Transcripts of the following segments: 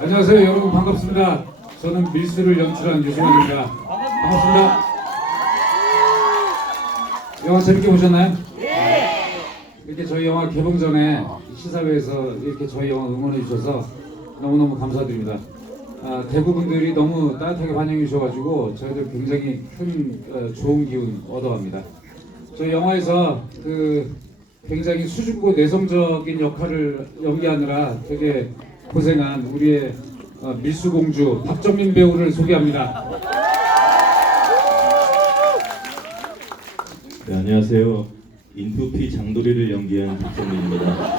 안녕하세요 여러분 반갑습니다. 저는 밀수를 연출한 유승환입니다. 반갑습니다. 영화 재밌게 보셨나요? 이렇게 저희 영화 개봉 전에 시사회에서 이렇게 저희 영화 응원해 주셔서 너무너무 감사드립니다. 아, 대구분들이 너무 따뜻하게 반영해 주셔가지고 저희들 굉장히 큰 어, 좋은 기운 얻어갑니다. 저희 영화에서 그 굉장히 수줍고 내성적인 역할을 연기하느라 되게 고생한 우리의 어, 밀수공주 박정민 배우를 소개합니다. 네, 안녕하세요. 인투피 장도리를 연기한 박정민입니다.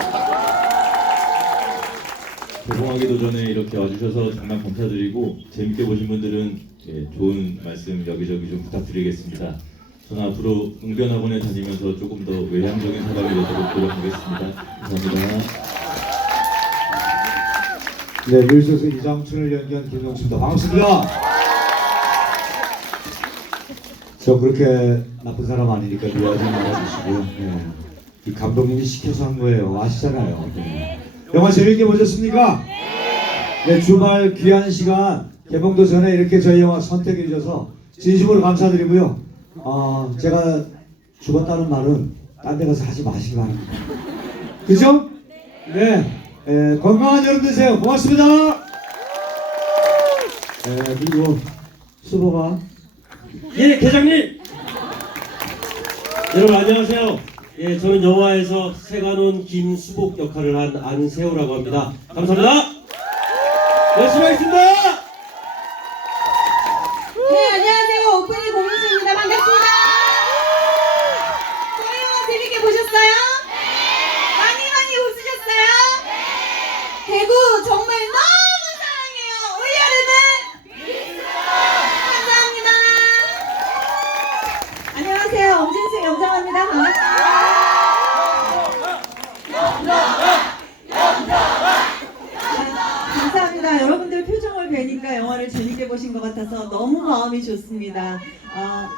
개봉하기도 전에 이렇게 와주셔서 정말 감사드리고 재밌게 보신 분들은 예, 좋은 말씀 여기저기 좀 부탁드리겠습니다. 저는 앞으로 웅변학원에 다니면서 조금 더 외향적인 사람이 되도록 노력하겠습니다. 감사합니다. 네, 밀소스 이장춘을 연기한 김영수입니다. 반갑습니다. 저 그렇게 나쁜 사람 아니니까 미워하지 말아주시고요. 네. 이 감독님이 시켜서 한 거예요. 아시잖아요. 네. 영화 재밌게 보셨습니까? 네, 주말 귀한 시간 개봉도 전에 이렇게 저희 영화 선택해 주셔서 진심으로 감사드리고요. 어, 제가 죽었다는 말은 딴 데 가서 하지 마시기 바랍니다. 그죠? 네. 에, 건강한 여름 되세요. 고맙습니다. 에, 그리고 수보가 예, 계장님. 여러분 안녕하세요. 예, 저는 영화에서 세관원 김수복 역할을 한 안세호라고 합니다. 감사합니다. 열심히 하겠습니다. 네, 안녕하세요. 오프닝 공유수입니다. 반갑습니다. 저희 영화 재밌게 보셨어요? 많이 많이 웃으셨어요? 대구 정말 너무 사랑해요. 올여름은 감사합니다. 안녕하세요. 아, 감사합니다. 여러분들 표정을 뵈니까 영화를 재밌게 보신 것 같아서 너무 마음이 좋습니다. 어,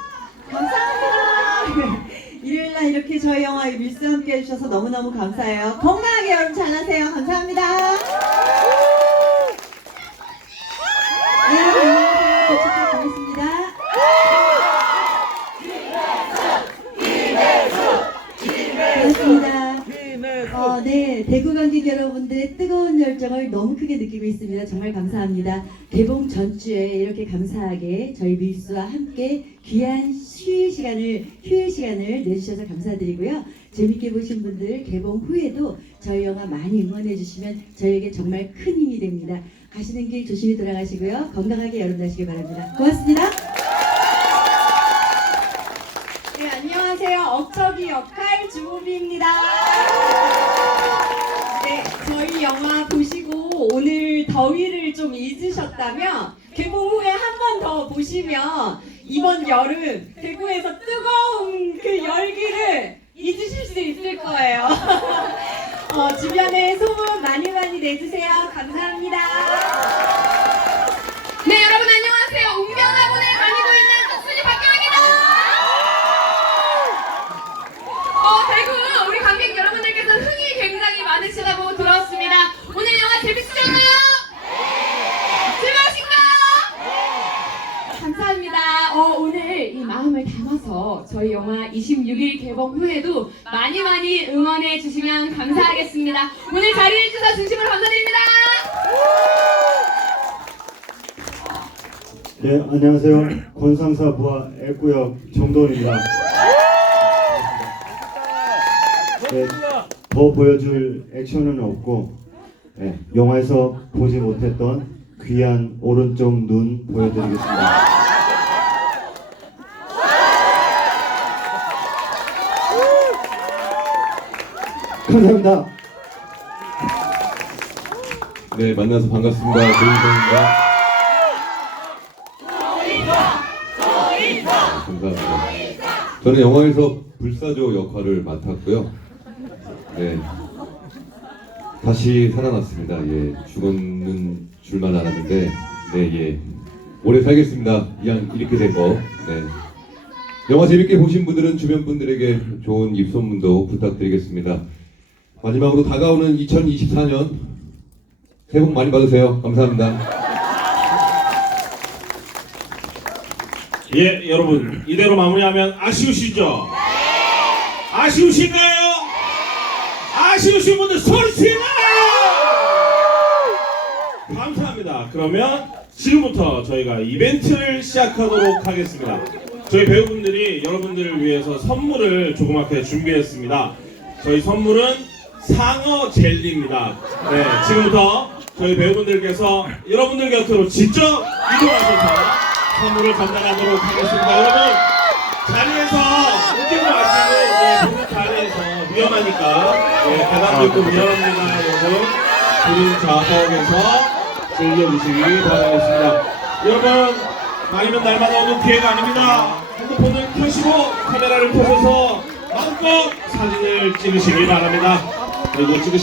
감사합니다. 일요일 날 이렇게 저희 영화 밀수 함께 해주셔서 너무너무 감사해요. 건강하게 여러분 잘하세요. 감사합니다. 네, 여러분 안녕하세요. 도착해 보겠습니다. 반갑습니다. 어, 네, 대구 관객 여러분들의 뜨거운 열정을 너무 크게 느끼고 있습니다. 정말 감사합니다. 개봉 전주에 이렇게 감사하게 저희 밀수와 함께 귀한 휴일 시간을 휴일 시간을 내주셔서 감사드리고요. 재밌게 보신 분들 개봉 후에도 저희 영화 많이 응원해 주시면 저희에게 정말 큰 힘이 됩니다. 가시는 길 조심히 돌아가시고요. 건강하게 여름 나시기 바랍니다. 고맙습니다. 네, 안녕하세요. 억척이 역할 주호비입니다. 영화 보시고 오늘 더위를 좀 잊으셨다면 개봉 후에 한 번 더 보시면 이번 여름 대구에서 뜨거운 그 열기를 잊으실 수 있을 거예요. 어, 주변에 소문 많이 많이 내주세요. 감사합니다. 네 여러분 안녕하세요 웅변학원에 다니고 있는 수지 박경입니다 어 대구 우리 관객 여러분들께서 흥이 굉장히 많으시다고 들었습니다 오늘 영화 재밌으셨나요? 즐거우신가요? 감사합니다 어, 오늘 이 담아서 저희 영화 26일 개봉 후에도 많이 많이 응원해 주시면 감사하겠습니다 오늘 자리해 주셔서 진심으로 감사드립니다 네, 안녕하세요. 권상사 부하 애구역 정도원입니다. 네, 더 보여줄 액션은 없고 네, 영화에서 보지 못했던 귀한 오른쪽 눈 보여드리겠습니다. 감사합니다. 네, 만나서 반갑습니다. 조인성입니다. 감사합니다. 저는 영화에서 불사조 역할을 맡았고요. 네. 다시 살아났습니다. 예. 죽었는 줄만 알았는데, 네, 예. 오래 살겠습니다. 이왕 이렇게 된 거. 네. 영화 재밌게 보신 분들은 주변 분들에게 좋은 입소문도 부탁드리겠습니다. 마지막으로 다가오는 2024년 새해 복 많이 받으세요. 감사합니다. 예, 여러분 이대로 마무리하면 아쉬우시죠? 아쉬우신가요? 아쉬우신 분들 소리 질러! 감사합니다. 그러면 지금부터 저희가 이벤트를 시작하도록 하겠습니다. 저희 배우분들이 여러분들을 위해서 선물을 조그맣게 준비했습니다. 저희 선물은 상어 젤리입니다. 네, 지금부터 저희 배우분들께서 여러분들 곁으로 직접 이동하셔서 선물을 전달하도록 하겠습니다. 여러분 자리에서 웃기지 마시고 네, 자리에서 위험하니까 네, 계단도 있고 위험합니다. 여러분 그린 좌석에서 즐겨주시기 바라겠습니다. 여러분 아니면 날마다 오는 기회가 아닙니다. 핸드폰을 켜시고 카메라를 켜셔서 마음껏 사진을 찍으시기 바랍니다. 그리고 찍으시